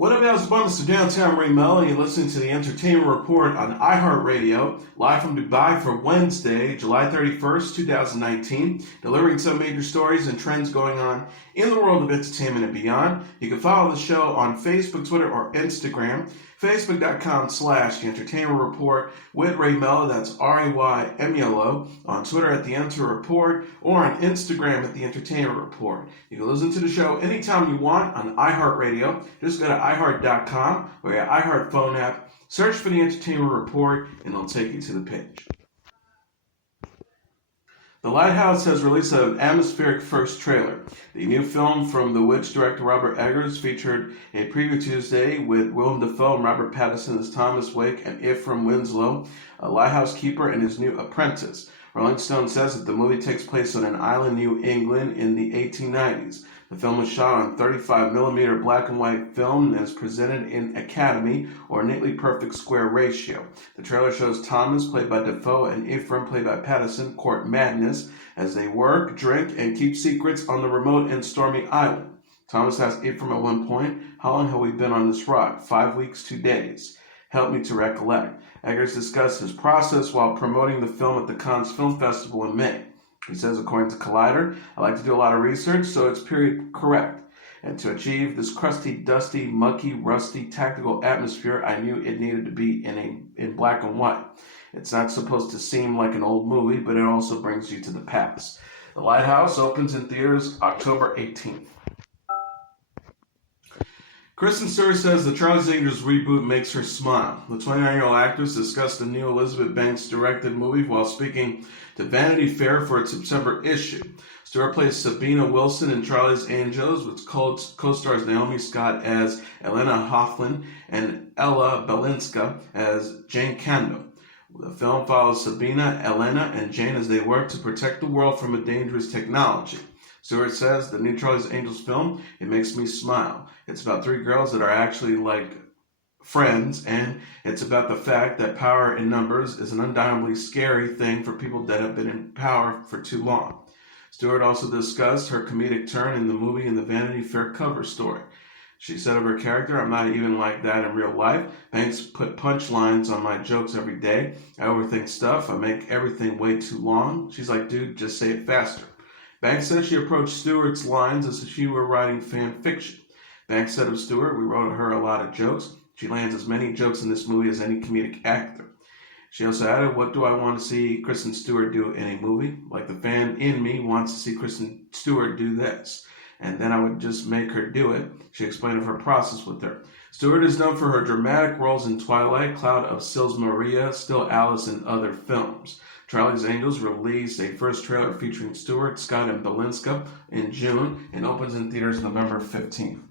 What up, y'all? It's Mr. Downtown Ray Melo. You're listening to the Entertainment Report on iHeartRadio, live from Dubai for Wednesday, July 31st, 2019, delivering some major stories and trends going on in the world of entertainment and beyond. You can follow the show on Facebook, Twitter, or Instagram. Facebook.com/The Entertainment Report with Ray Melo, that's RAYMELO, on Twitter at The Enter Report, or on Instagram at The Entertainment Report. You can listen to the show anytime you want on iHeartRadio. Just go to iHeart.com or your iHeart phone app, search for The Entertainment Report, and it'll take you to the page. The Lighthouse has released an atmospheric first trailer. The new film from The Witch director Robert Eggers featured a preview Tuesday with Willem Dafoe and Robert Pattinson as Thomas Wake and Ephraim Winslow, a lighthouse keeper and his new apprentice. Rolling Stone says that the movie takes place on an island, New England, in the 1890s. The film was shot on 35mm black and white film and is presented in Academy or neatly perfect square ratio. The trailer shows Thomas, played by Dafoe, and Ephraim, played by Pattinson, court madness as they work, drink, and keep secrets on the remote and stormy island. Thomas asks Ephraim at one point, "How long have we been on this rock?" 5 weeks, 2 days. Help me to recollect. Eggers discussed his process while promoting the film at the Cannes Film Festival in May. He says, according to Collider, "I like to do a lot of research, so it's period correct. And to achieve this crusty, dusty, mucky, rusty, tactical atmosphere, I knew it needed to be in black and white. It's not supposed to seem like an old movie, but it also brings you to the past." The Lighthouse opens in theaters October 18th. Kristen Stewart says the Charlie's Angels reboot makes her smile. The 29-year-old actress discussed the new Elizabeth Banks-directed movie while speaking to Vanity Fair for its September issue. Stewart plays Sabina Wilson in Charlie's Angels, which co-stars Naomi Scott as Elena Hoffman and Ella Balinska as Jane Kendall. The film follows Sabina, Elena, and Jane as they work to protect the world from a dangerous technology. Stewart says, "The new Charlie's Angels film, it makes me smile. It's about 3 girls that are actually like friends, and it's about the fact that power in numbers is an undeniably scary thing for people that have been in power for too long." Stewart also discussed her comedic turn in the movie in the Vanity Fair cover story. She said of her character, "I'm not even like that in real life. Banks put punchlines on my jokes every day. I overthink stuff. I make everything way too long." She's like, "Dude, just say it faster." Banks said she approached Stewart's lines as if she were writing fan fiction. Banks said of Stewart, "We wrote her a lot of jokes. She lands as many jokes in this movie as any comedic actor." She also added, "What do I want to see Kristen Stewart do in a movie? Like the fan in me wants to see Kristen Stewart do this. And then I would just make her do it." She explained of her process with her. Stewart is known for her dramatic roles in Twilight, Cloud of Sils Maria, Still Alice, and other films. Charlie's Angels released a first trailer featuring Stewart, Scott, and Balinska in June and opens in theaters November 15th.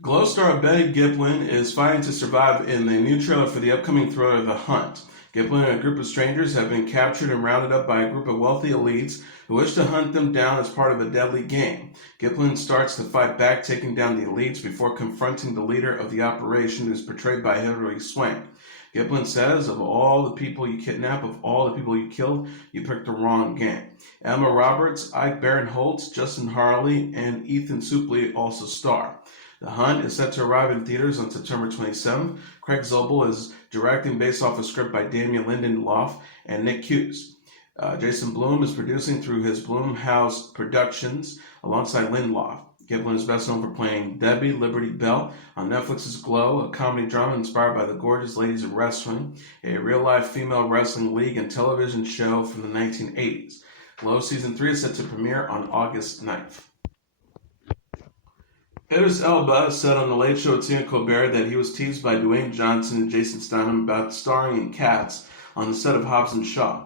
Glow star Betty Gilpin is fighting to survive in the new trailer for the upcoming thriller The Hunt. Gilpin and a group of strangers have been captured and rounded up by a group of wealthy elites who wish to hunt them down as part of a deadly game. Gilpin starts to fight back, taking down the elites before confronting the leader of the operation, who is portrayed by Hilary Swank. Gilpin says, "Of all the people you kidnapped, of all the people you killed, you picked the wrong gang." Emma Roberts, Ike Barinholtz, Justin Harley, and Ethan Suplee also star. The Hunt is set to arrive in theaters on September 27th. Craig Zobel is directing based off a script by Damien Lindelof and Nick Hughes. Jason Blum is producing through his Blumhouse Productions alongside Lindelof. Gilpin is best known for playing Debbie Liberty Bell on Netflix's Glow, a comedy drama inspired by the gorgeous ladies of wrestling, a real-life female wrestling league and television show from the 1980s. Glow Season 3 is set to premiere on August 9th. Idris Elba said on The Late Show with Stephen Colbert that he was teased by Dwayne Johnson and Jason Statham about starring in Cats on the set of Hobbs Shaw.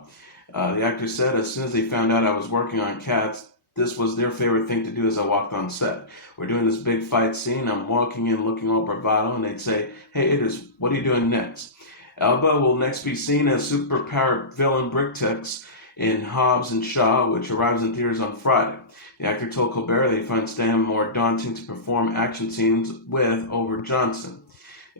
The actor said, "As soon as they found out I was working on Cats, this was their favorite thing to do as I walked on set. We're doing this big fight scene. I'm walking in looking all bravado, and they'd say, 'Hey, Idris, what are you doing next?' Elba will next be seen as superpowered villain Bricktux in Hobbs Shaw, which arrives in theaters on Friday. The actor told Colbert they find Statham more daunting to perform action scenes with over Johnson.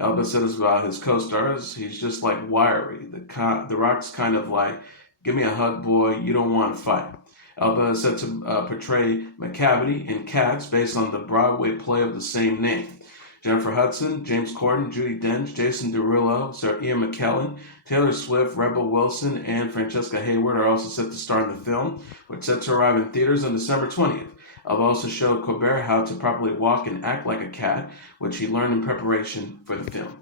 Elba said this about his co-stars: "He's just like wiry. The Rock's kind of like, 'Give me a hug, boy. You don't want to fight.'" Elba is set to portray McCavity in Cats based on the Broadway play of the same name. Jennifer Hudson, James Corden, Judi Dench, Jason Derulo, Sir Ian McKellen, Taylor Swift, Rebel Wilson, and Francesca Hayward are also set to star in the film, which is set to arrive in theaters on December 20th. Elba also showed Colbert how to properly walk and act like a cat, which he learned in preparation for the film.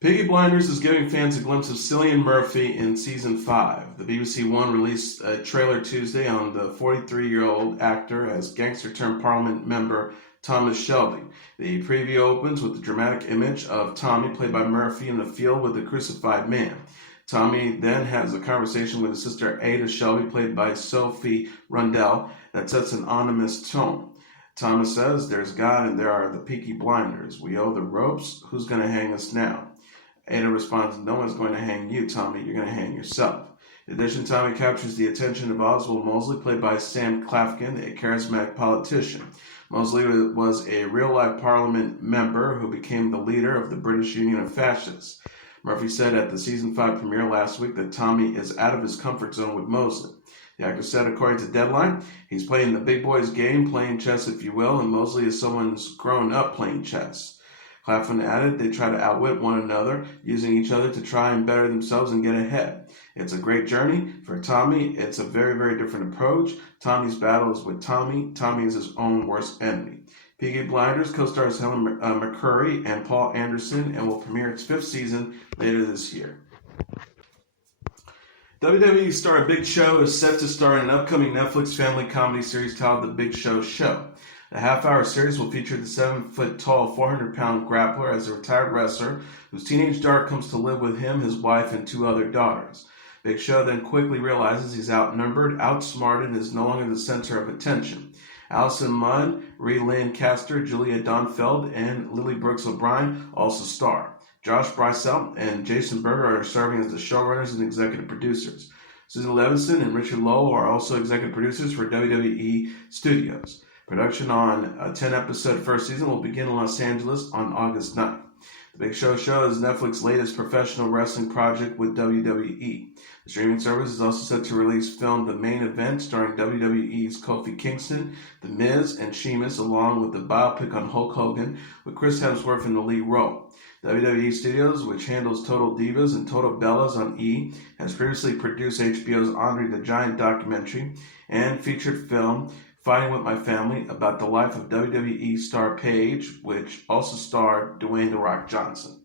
Peaky Blinders is giving fans a glimpse of Cillian Murphy in Season 5. The BBC One released a trailer Tuesday on the 43-year-old actor as gangster-turned-parliament member Thomas Shelby. The preview opens with the dramatic image of Tommy, played by Murphy, in the field with a crucified man. Tommy then has a conversation with his sister Ada Shelby, played by Sophie Rundell, that sets an ominous tone. Thomas says, "There's God and there are the Peaky Blinders. We owe the ropes. Who's going to hang us now?" Ada responds, "No one's going to hang you, Tommy. You're going to hang yourself." In addition, Tommy captures the attention of Oswald Mosley, played by Sam Claflin, a charismatic politician. Mosley was a real-life parliament member who became the leader of the British Union of Fascists. Murphy said at the Season 5 premiere last week that Tommy is out of his comfort zone with Mosley. The actor said, according to Deadline, he's playing the big boy's game, playing chess if you will, and Mosley is someone's grown up playing chess. Claflin added, they try to outwit one another, using each other to try and better themselves and get ahead. It's a great journey. For Tommy, it's a very, very different approach. Tommy's battle is with Tommy. Tommy is his own worst enemy. Peaky Blinders co-stars Helen McCurry and Paul Anderson and will premiere its 5th season later this year. WWE star Big Show is set to star in an upcoming Netflix family comedy series titled The Big Show Show. The half-hour series will feature the 7-foot-tall, 400-pound grappler as a retired wrestler whose teenage daughter comes to live with him, his wife, and 2 other daughters. Big Show then quickly realizes he's outnumbered, outsmarted, and is no longer the center of attention. Allison Munn, Ree Lynn Castor, Julia Donfeld, and Lily Brooks O'Brien also star. Josh Bricel and Jason Berger are serving as the showrunners and executive producers. Susan Levinson and Richard Lowell are also executive producers for WWE Studios. Production on a 10-episode first season will begin in Los Angeles on August 9th. The Big Show Show is Netflix's latest professional wrestling project with WWE. The streaming service is also set to release film The Main Event, starring WWE's Kofi Kingston, The Miz, and Sheamus, along with the biopic on Hulk Hogan, with Chris Hemsworth in the lead role. WWE Studios, which handles Total Divas and Total Bellas on E!, has previously produced HBO's Andre the Giant documentary and featured film Fighting With My Family, about the life of WWE star Paige, which also starred Dwayne "The Rock" Johnson.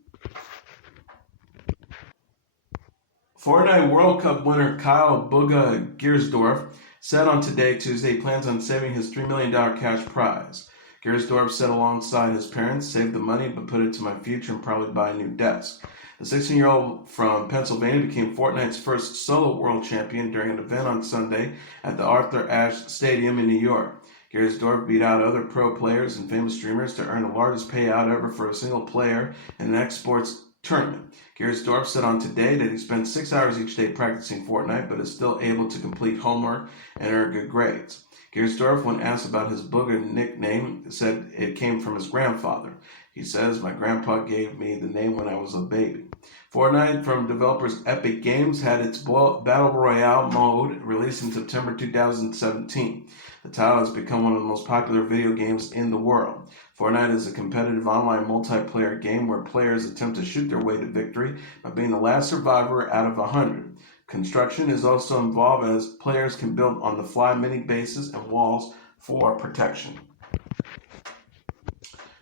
Fortnite World Cup winner Kyle Bugha Giersdorf said on Today, Tuesday, he plans on saving his $3 million cash prize. Giersdorf said alongside his parents, "Save the money, but put it to my future and probably buy a new desk." The 16-year-old from Pennsylvania became Fortnite's first solo world champion during an event on Sunday at the Arthur Ashe Stadium in New York. Giersdorf beat out other pro players and famous streamers to earn the largest payout ever for a single player in an X Sports tournament. Giersdorf said on Today that he spends 6 hours each day practicing Fortnite, but is still able to complete homework and earn good grades. Giersdorf, when asked about his Booger nickname, said it came from his grandfather. He says, "My grandpa gave me the name when I was a baby." Fortnite, from developers Epic Games, had its Battle Royale mode released in September 2017. The title has become one of the most popular video games in the world. Fortnite is a competitive online multiplayer game where players attempt to shoot their way to victory by being the last survivor out of 100. Construction is also involved as players can build on-the-fly mini bases and walls for protection.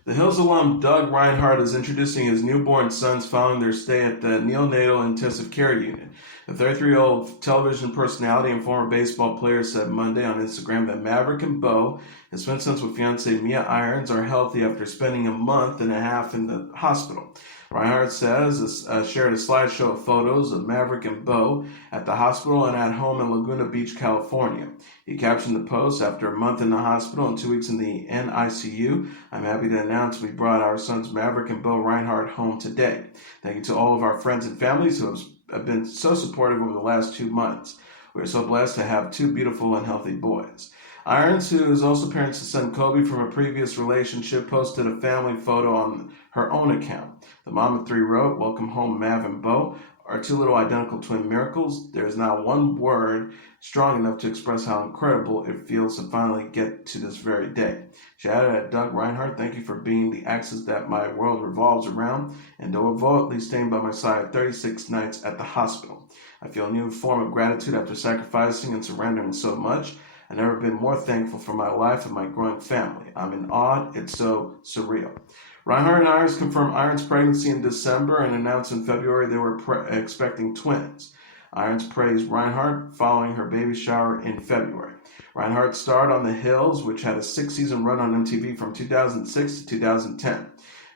The Hills alum Doug Reinhardt is introducing his newborn sons following their stay at the neonatal intensive care unit. The 33-year-old television personality and former baseball player said Monday on Instagram that Maverick and Bo, his twin sons with fiancée Mia Irons, are healthy after spending a month and a half in the hospital. Reinhardt says shared a slideshow of photos of Maverick and Bo at the hospital and at home in Laguna Beach, California. He captioned the post, "After a month in the hospital and 2 weeks in the NICU, I'm happy to announce we brought our sons Maverick and Bo Reinhardt home today. Thank you to all of our friends and families who have been so supportive over the last 2 months. We are so blessed to have 2 beautiful and healthy boys." Irons, who is also parents to son Kobe from a previous relationship, posted a family photo on her own account. The mom of 3 wrote, "Welcome home, Mav and Bo. are two little identical twin miracles. There is not one word strong enough to express how incredible it feels to finally get to this very day. She added at Doug Reinhardt, thank you for being the axis that my world revolves around, and devoutly staying by my side 36 nights at the hospital. I feel a new form of gratitude after sacrificing and surrendering so much. I've never been more thankful for my life and my growing family. I'm in awe. It's so surreal. Reinhardt and Irons confirmed Irons' pregnancy in December and announced in February they were expecting twins. Irons praised Reinhardt following her baby shower in February. Reinhardt starred on The Hills, which had a 6-season run on MTV from 2006 to 2010.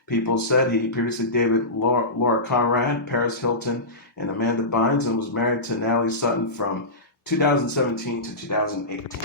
People said he previously dated Laura Conrad, Paris Hilton, and Amanda Bynes, and was married to Natalie Sutton from 2017 to 2018.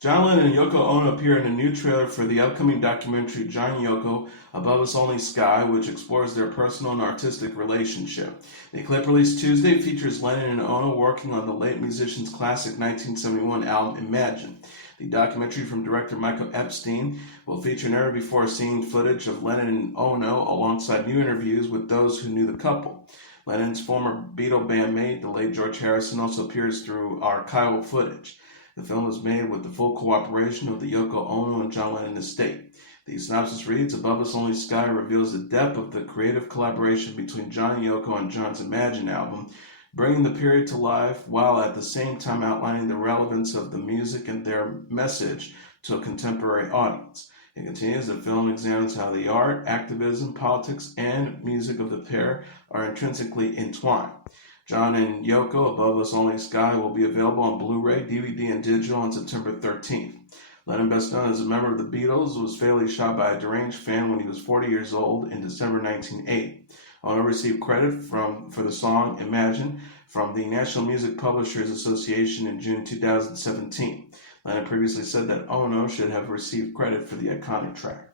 John Lennon and Yoko Ono appear in a new trailer for the upcoming documentary John and Yoko, Above Us Only Sky, which explores their personal and artistic relationship. The clip released Tuesday features Lennon and Ono working on the late musician's classic 1971 album Imagine. The documentary from director Michael Epstein will feature never-before-seen footage of Lennon and Ono alongside new interviews with those who knew the couple. Lennon's former Beatle bandmate, the late George Harrison, also appears through archival footage. The film was made with the full cooperation of the Yoko Ono and John Lennon estate. The synopsis reads, Above Us Only Sky reveals the depth of the creative collaboration between John and Yoko on John's Imagine album, bringing the period to life while at the same time outlining the relevance of the music and their message to a contemporary audience. It continues, the film examines how the art, activism, politics, and music of the pair are intrinsically entwined. John and Yoko, Above Us Only Sky, will be available on Blu-ray, DVD, and digital on September 13th. Lennon, best known as a member of the Beatles, was fatally shot by a deranged fan when he was 40 years old in December 1980. Ono received credit for the song Imagine from the National Music Publishers Association in June 2017. Lennon previously said that Ono should have received credit for the iconic track.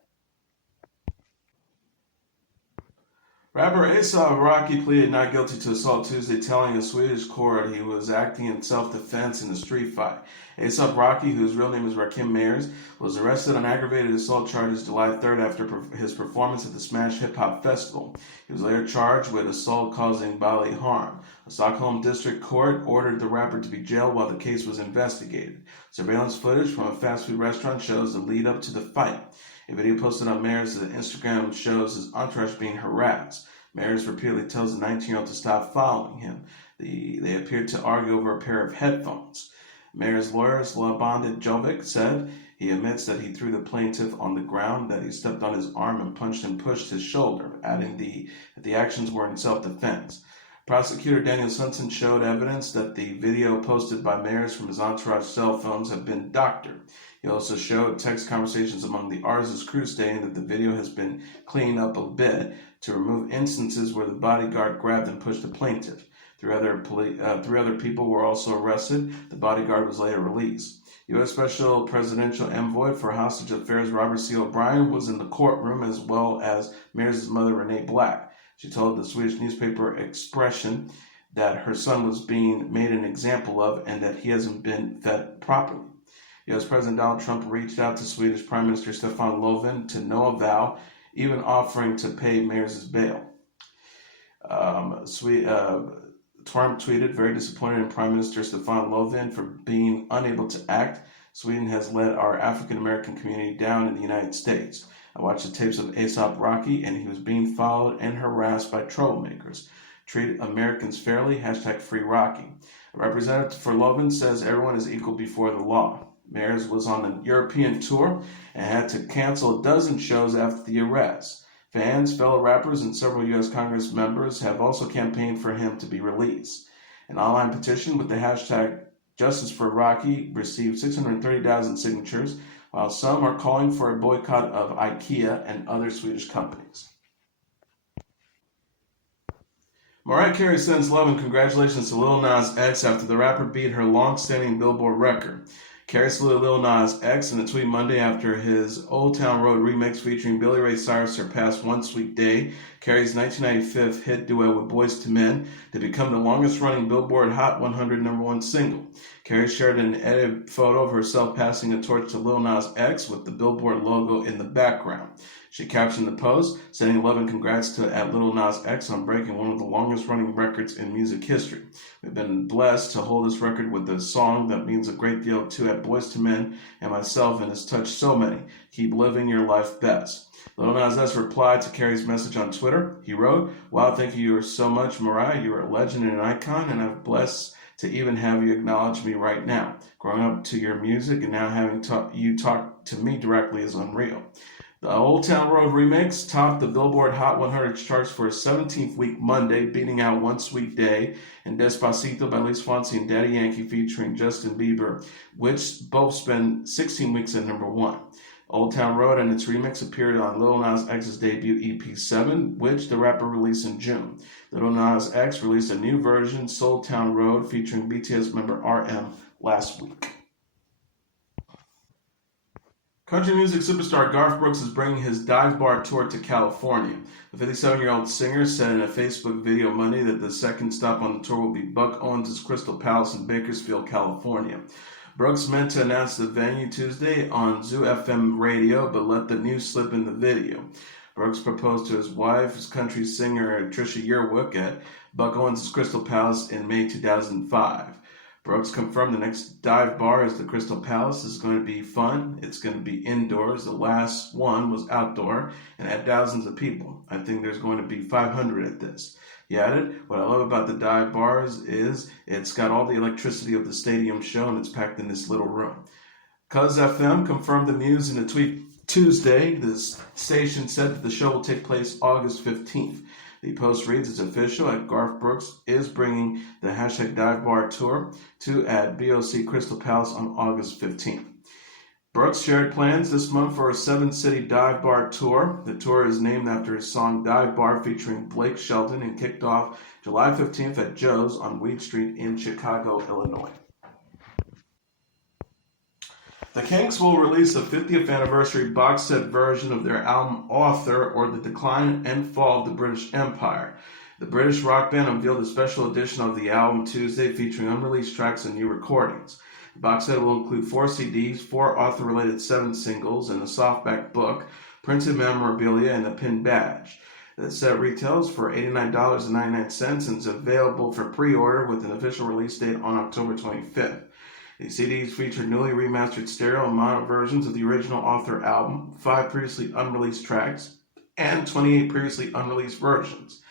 Rapper A$AP Rocky pleaded not guilty to assault Tuesday, telling a Swedish court he was acting in self-defense in a street fight. A$AP Rocky, whose real name is Rakim Mayers, was arrested on aggravated assault charges July 3rd after his performance at the Smash Hip Hop Festival. He was later charged with assault causing bodily harm. A Stockholm district court ordered the rapper to be jailed while the case was investigated. Surveillance footage from a fast food restaurant shows the lead up to the fight. A video posted on Mayers' Instagram shows his entourage being harassed. Mayers repeatedly tells the 19-year-old to stop following him. They appeared to argue over a pair of headphones. Mayers' lawyer, Slobodan Jovic, said he admits that he threw the plaintiff on the ground, that he stepped on his arm and punched and pushed his shoulder, adding that the actions were in self-defense. Prosecutor Daniel Sunson showed evidence that the video posted by Mayers from his entourage cell phones had been doctored. He also showed text conversations among the Ars's crew stating that the video has been cleaned up a bit to remove instances where the bodyguard grabbed and pushed the plaintiff. Three other people were also arrested. The bodyguard was later released. U.S. Special Presidential Envoy for Hostage Affairs Robert C. O'Brien was in the courtroom, as well as Mayers' mother, Renee Black. She told the Swedish newspaper Expression that her son was being made an example of and that he hasn't been fed properly. U.S. President Donald Trump reached out to Swedish Prime Minister Stefan Löfven to no avail, even offering to pay Mayers' bail. Trump tweeted, very disappointed in Prime Minister Stefan Löfven for being unable to act. Sweden has let our African-American community down in the United States. I watched the tapes of A$AP Rocky, and he was being followed and harassed by troublemakers. Treat Americans fairly, #Free Rocky. A representative for Löfven says everyone is equal before the law. Mayers was on a European tour and had to cancel a dozen shows after the arrest. Fans, fellow rappers, and several U.S. Congress members have also campaigned for him to be released. An online petition with the hashtag Justice for Rocky received 630,000 signatures, while some are calling for a boycott of IKEA and other Swedish companies. Mariah Carey sends love and congratulations to Lil Nas X after the rapper beat her long-standing Billboard record. Carey saluted Lil Nas X in a tweet Monday after his Old Town Road remix featuring Billy Ray Cyrus surpassed One Sweet Day, Carey's 1995 hit duet with Boyz II Men, to become the longest-running Billboard Hot 100 #1 single. Carey shared an edited photo of herself passing a torch to Lil Nas X with the Billboard logo in the background. She captioned the post, sending love and congrats to Lil Nas X on breaking one of the longest-running records in music history. We've been blessed to hold this record with a song that means a great deal to Boyz II Men and myself and has touched so many. Keep living your life best. Lil Nas X replied to Carey's message on Twitter. He wrote, "Wow, thank you so much, Mariah. You are a legend and an icon, and I'm blessed to even have you acknowledge me right now. Growing up to your music and now having you talk to me directly is unreal." The Old Town Road remix topped the Billboard Hot 100 charts for a 17th week Monday, beating out One Sweet Day and Despacito by Luis Fonsi and Daddy Yankee featuring Justin Bieber, which both spent 16 weeks at number 1. Old Town Road and its remix appeared on Lil Nas X's debut EP 7, which the rapper released in June. Lil Nas X released a new version, Soul Town Road, featuring BTS member RM last week. Country music superstar Garth Brooks is bringing his dive bar tour to California. The 57-year-old singer said in a Facebook video Monday that the second stop on the tour will be Buck Owens' Crystal Palace in Bakersfield, California. Brooks meant to announce the venue Tuesday on Zoo FM radio, but let the news slip in the video. Brooks proposed to his wife, country singer Trisha Yearwood, at Buck Owens' Crystal Palace in May 2005. Brooks confirmed the next dive bar is the Crystal Palace. It's going to be fun. It's going to be indoors. The last one was outdoor and had thousands of people. I think there's going to be 500 at this. He added, "What I love about the dive bars is it's got all the electricity of the stadium show and it's packed in this little room." Cuz FM confirmed the news in a tweet Tuesday. The station said that the show will take place August 15th. The post reads, "It's official. Garth Brooks is bringing the hashtag Dive Bar Tour to at BOC Crystal Palace on August 15th. Brooks shared plans this month for a 7-city dive bar tour. The tour is named after his song Dive Bar featuring Blake Shelton and kicked off July 15th at Joe's on Weed Street in Chicago, Illinois. The Kinks will release a 50th anniversary box set version of their album Author, or The Decline and Fall of the British Empire. The British rock band unveiled a special edition of the album Tuesday featuring unreleased tracks and new recordings. The box set will include 4 CDs, 4 author-related 7 singles, and a softback book, printed memorabilia, and a pin badge. The set retails for $89.99 and is available for pre-order with an official release date on October 25th. The CDs feature newly remastered stereo and mono versions of the original Author album, 5 previously unreleased tracks, and 28 previously unreleased versions.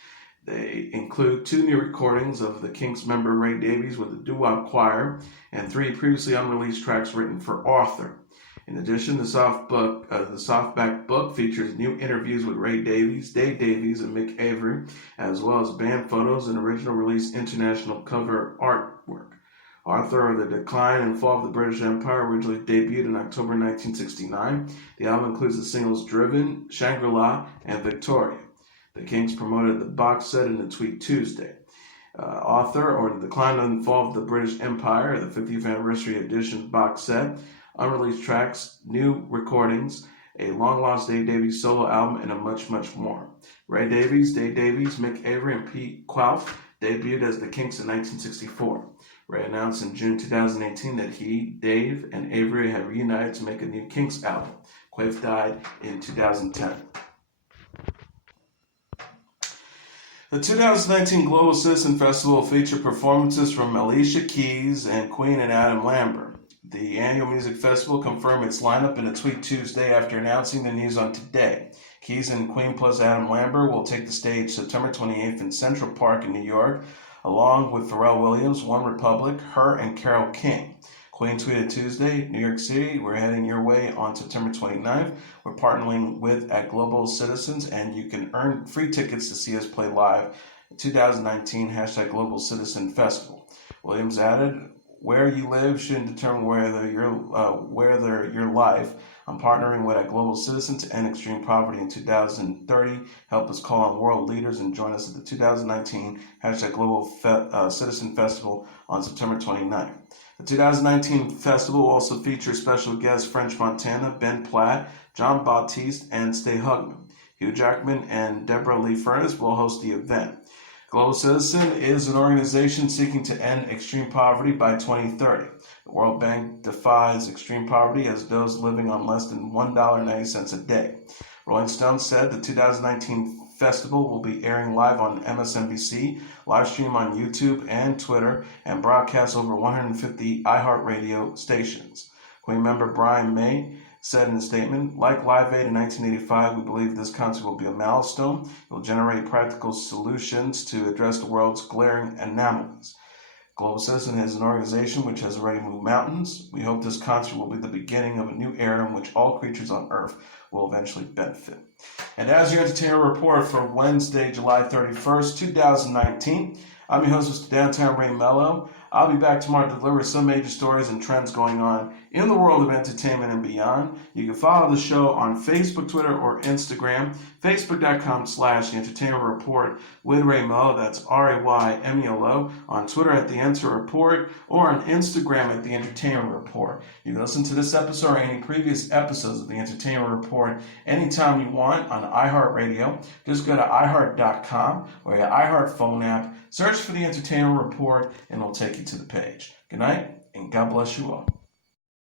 They include 2 new recordings of the Kinks member Ray Davies with the doo-wop choir, and 3 previously unreleased tracks written for Author. In addition, the softback book features new interviews with Ray Davies, Dave Davies, and Mick Avery, as well as band photos and original release international cover artwork. Author of The Decline and Fall of the British Empire originally debuted in October 1969. The album includes the singles Driven, Shangri-La, and Victoria. The Kinks promoted the box set in a tweet Tuesday. Author, or The Decline and Fall of the British Empire, the 50th Anniversary Edition box set, unreleased tracks, new recordings, a long-lost Dave Davies solo album, and a much, much more. Ray Davies, Dave Davies, Mick Avery, and Pete Calif debuted as the Kinks in 1964. Ray announced in June 2018 that he, Dave, and Avery had reunited to make a new Kinks album. Calif died in 2010. The 2019 Global Citizen Festival will feature performances from Alicia Keys and Queen and Adam Lambert. The annual music festival confirmed its lineup in a tweet Tuesday after announcing the news on Today. Keys and Queen plus Adam Lambert will take the stage September 28th in Central Park in New York, along with Pharrell Williams, One Republic, Her, and Carole King. Queen tweeted Tuesday, "New York City, we're heading your way on September 29th. We're partnering with at Global Citizens, and you can earn free tickets to see us play live. 2019 hashtag Global Citizen Festival." Williams added, "Where you live shouldn't determine whether your life. I'm partnering with at Global Citizen to end extreme poverty in 2030. Help us call on world leaders and join us at the 2019 hashtag Global Citizen Festival on September 29th. The 2019 festival will also feature special guests French Montana, Ben Platt, John Batiste, and Stay Hugman. Hugh Jackman and Deborah Lee Furness will host the event. Global Citizen is an organization seeking to end extreme poverty by 2030. The World Bank defines extreme poverty as those living on less than $1.90 a day. Rolling Stone said the 2019 festival will be airing live on MSNBC, live stream on YouTube and Twitter, and broadcast over 150 iHeartRadio stations. Queen member Brian May said in a statement, like Live Aid in 1985, we believe this concert will be a milestone. It will generate practical solutions to address the world's glaring anomalies. Global Citizen is an organization which has already moved mountains. We hope this concert will be the beginning of a new era in which all creatures on Earth will eventually benefit. And as your entertainment report for Wednesday, July 31st, 2019, I'm your host, Mr. Downtown Ray Melo. I'll be back tomorrow to deliver some major stories and trends going on in the world of entertainment and beyond. You can follow the show on Facebook, Twitter, or Instagram. Facebook.com/The Entertainment Report with Ray Melo. That's RAYMELO. On Twitter at The Enter Report, or on Instagram at The Entertainment Report. You can listen to this episode or any previous episodes of The Entertainment Report anytime you want on iHeartRadio. Just go to iHeart.com or your iHeart phone app. Search for The Entertainment Report and it'll take you to the page. Good night and God bless you all.